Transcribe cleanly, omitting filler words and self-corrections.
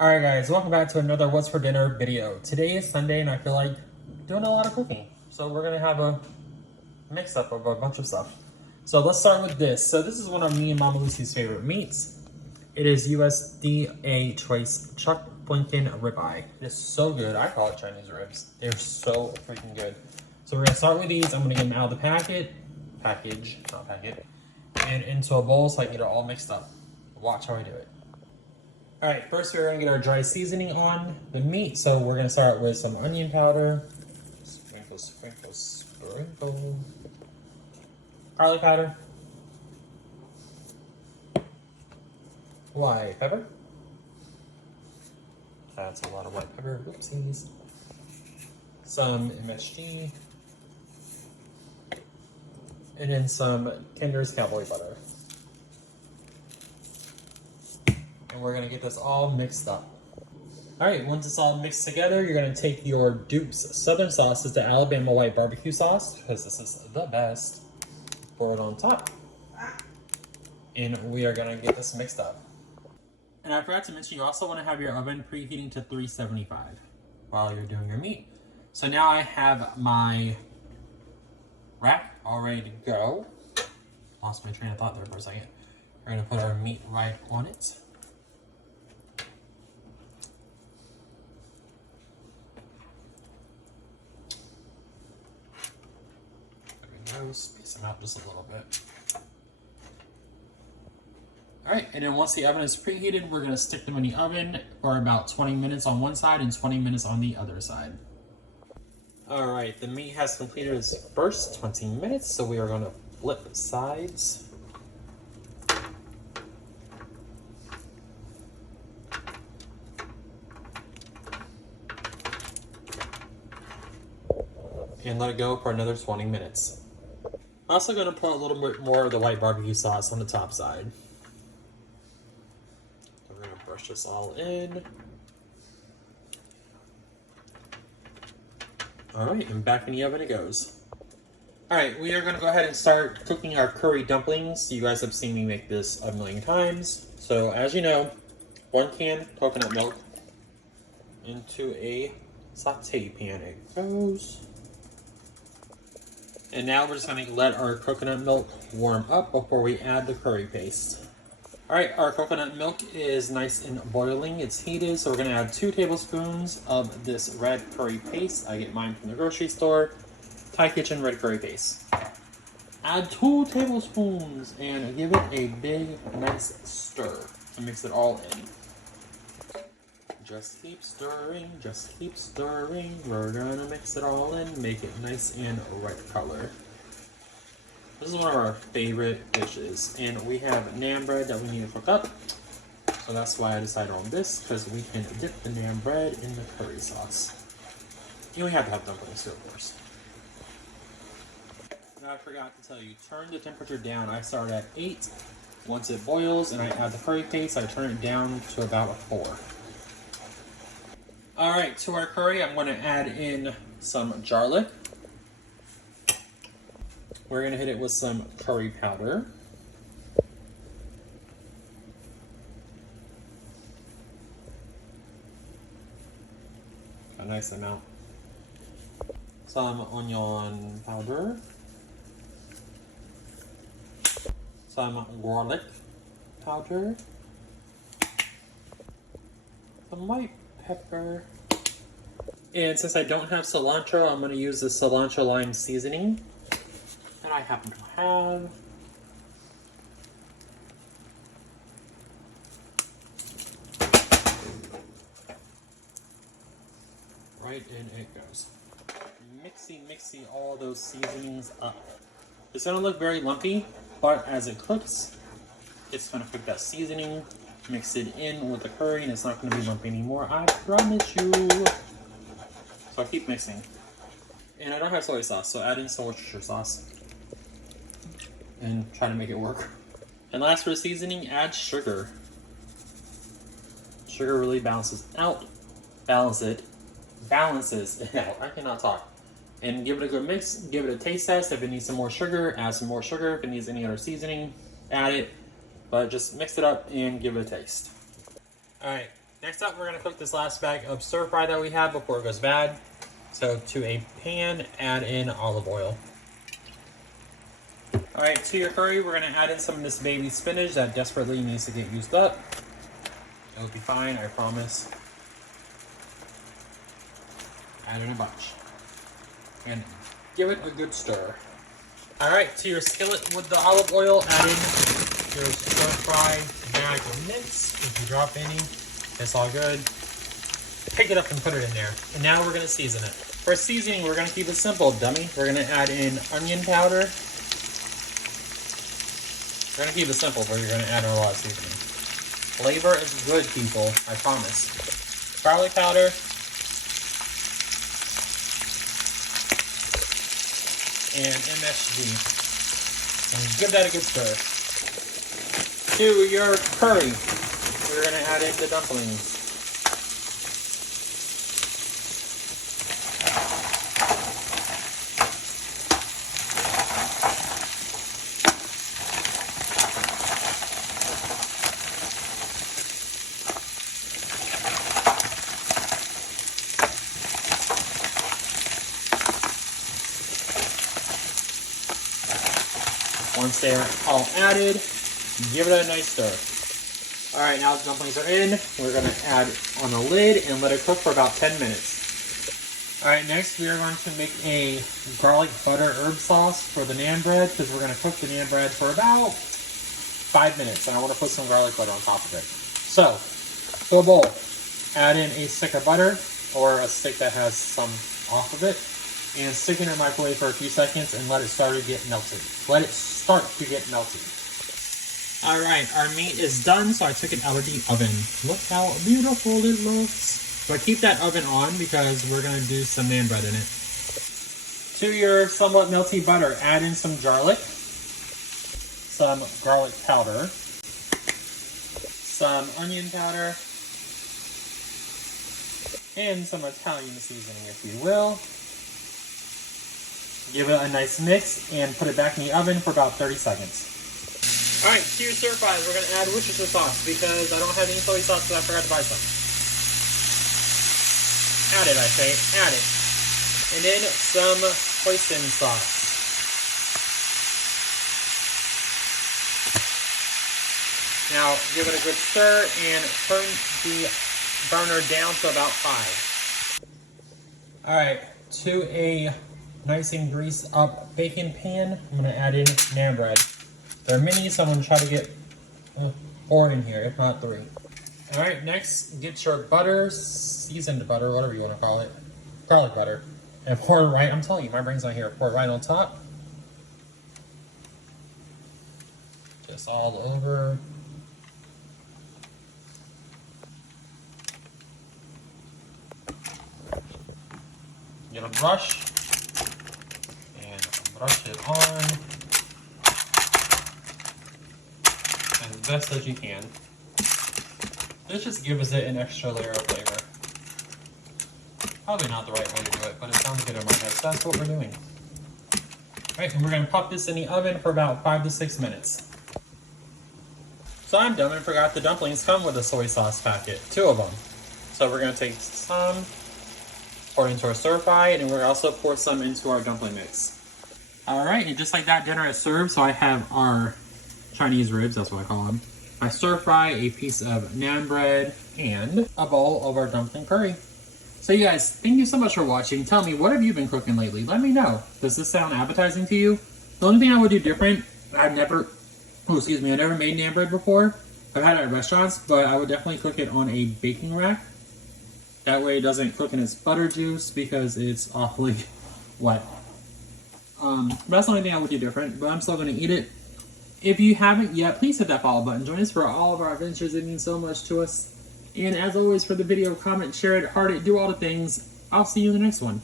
Alright guys, welcome back to another What's for Dinner video. Today is Sunday and I feel like doing a lot of cooking. So we're gonna have a mix up of a bunch of stuff. So let's start with this. So this is one of me and Mama Lucy's favorite meats. It is USDA Choice Chuck Blinken ribeye. It is so good. I call it Chinese ribs. They're so freaking good. So we're gonna start with these. I'm gonna get them out of the package, and into a bowl so I can get it all mixed up. Watch how I do it. All right, first we're gonna get our dry seasoning on the meat. So we're gonna start with some onion powder. Sprinkle, sprinkle, sprinkle. Garlic powder. White pepper. That's a lot of white pepper, whoopsies. Some MSG. And then some Kinder's Cowboy butter. And we're gonna get this all mixed up. All right, once it's all mixed together, you're gonna take your Duke's Southern sauce. It's the Alabama white barbecue sauce, because this is the best. Pour it on top. And we are gonna get this mixed up. And I forgot to mention, you also wanna have your oven preheating to 375 while you're doing your meat. So now I have my rack all ready to go. Lost my train of thought there for a second. We're gonna put our meat right on it. Space them out just a little bit. All right, and then once the oven is preheated, we're gonna stick them in the oven for about 20 minutes on one side and 20 minutes on the other side. All right, the meat has completed its first 20 minutes, so we are gonna flip sides. And let it go for another 20 minutes. I'm also going to put a little bit more of the white barbecue sauce on the top side. We're going to brush this all in. Alright, and back in the oven it goes. Alright, we are going to go ahead and start cooking our curry dumplings. You guys have seen me make this a million times. So as you know, 1 can coconut milk into a saute pan. It goes. And now we're just going to let our coconut milk warm up before we add the curry paste. Alright, our coconut milk is nice and boiling. It's heated, so we're going to add 2 tablespoons of this red curry paste. I get mine from the grocery store. Thai Kitchen red curry paste. Add 2 tablespoons and give it a big, nice stir to mix it all in. Just keep stirring, just keep stirring. We're gonna mix it all in, make it nice and right color. This is one of our favorite dishes, and we have naan bread that we need to cook up. So that's why I decided on this, because we can dip the naan bread in the curry sauce. And we have to have dumplings too, of course. Now I forgot to tell you, turn the temperature down. I start at 8. Once it boils and I add the curry paste, I turn it down to about a 4. Alright, to our curry, I'm going to add in some garlic. We're going to hit it with some curry powder. A nice amount. Some onion powder. Some garlic powder. Some white pepper. And since I don't have cilantro, I'm going to use the cilantro lime seasoning that I happen to have. Right in it goes. Mixy all those seasonings up. It's going to look very lumpy, but as it cooks, it's going to cook that seasoning. Mix it in with the curry and it's not going to be lumpy anymore, I promise you. So I keep mixing. And I don't have soy sauce, so add in some Worcestershire sauce. And try to make it work. And last for seasoning, add sugar. Sugar really balances it out. Balances it out. I cannot talk. And give it a good mix, give it a taste test. If it needs some more sugar, add some more sugar. If it needs any other seasoning, add it. But just mix it up and give it a taste. Alright, now Next up, we're gonna cook this last bag of stir fry that we have before it goes bad. So to a pan, add in olive oil. All right, to your curry, we're gonna add in some of this baby spinach that desperately needs to get used up. It'll be fine, I promise. Add in a bunch. And give it a good stir. All right, to your skillet with the olive oil, add in your stir fry bag of mince. If you drop any, it's all good. Pick it up and put it in there. And now we're gonna season it. For seasoning, we're gonna keep it simple, dummy. We're gonna add in onion powder. We're gonna keep it simple, but you're gonna add a lot of seasoning. Flavor is good, people, I promise. Garlic powder. And MSG. And give that a good stir. To your curry, we're gonna add in the dumplings. Once they're all added, give it a nice stir. All right, now the dumplings are in. We're gonna add on the lid and let it cook for about 10 minutes. All right, next we are going to make a garlic butter herb sauce for the naan bread because we're gonna cook the naan bread for about 5 minutes and I wanna put some garlic butter on top of it. So, to a bowl, add in a stick of butter or a stick that has some off of it and stick it in the microwave for a few seconds and let it start to get melted. Let it start to get melted. All right, our meat is done, so I took it out of the oven. Look how beautiful it looks. But keep that oven on because we're gonna do some naan bread in it. To your somewhat melty butter, add in some garlic, some garlic powder, some onion powder, and some Italian seasoning, if you will. Give it a nice mix and put it back in the oven for about 30 seconds. All right, to your stir fries, we're gonna add Worcestershire sauce because I don't have any soy sauce, so I forgot to buy some. Add it, I say, add it. And then some hoisin sauce. Now give it a good stir and turn the burner down to about 5. All right, to a nice and greased up bacon pan, I'm gonna add in naan bread. They're mini, so I'm gonna try to get 4 in here, if not 3. All right, next, get your butter, seasoned butter, whatever you wanna call it, garlic butter, and pour it right, I'm telling you, my brain's not here, pour it right on top. Just all over. Get a brush. Brush it on as best as you can. This just gives it an extra layer of flavor. Probably not the right way to do it, but it sounds good in my head, so that's what we're doing. Alright, and we're going to pop this in the oven for about 5 to 6 minutes. So I'm dumb and forgot the dumplings come with a soy sauce packet, 2 of them. So we're going to take some, pour it into our stir fry, and we're also pour some into our dumpling mix. All right, and just like that, dinner is served. So I have our Chinese ribs, that's what I call them. I stir fry, a piece of naan bread, and a bowl of our dumpling curry. So you guys, thank you so much for watching. Tell me, what have you been cooking lately? Let me know. Does this sound appetizing to you? The only thing I would do different, I never made naan bread before. I've had it at restaurants, but I would definitely cook it on a baking rack. That way it doesn't cook in its butter juice because it's awfully wet. That's the only thing I would do different, but I'm still going to eat it. If you haven't yet, please hit that follow button. Join us for all of our adventures. It means so much to us. And as always, for the video, comment, share it, heart it, do all the things. I'll see you in the next one.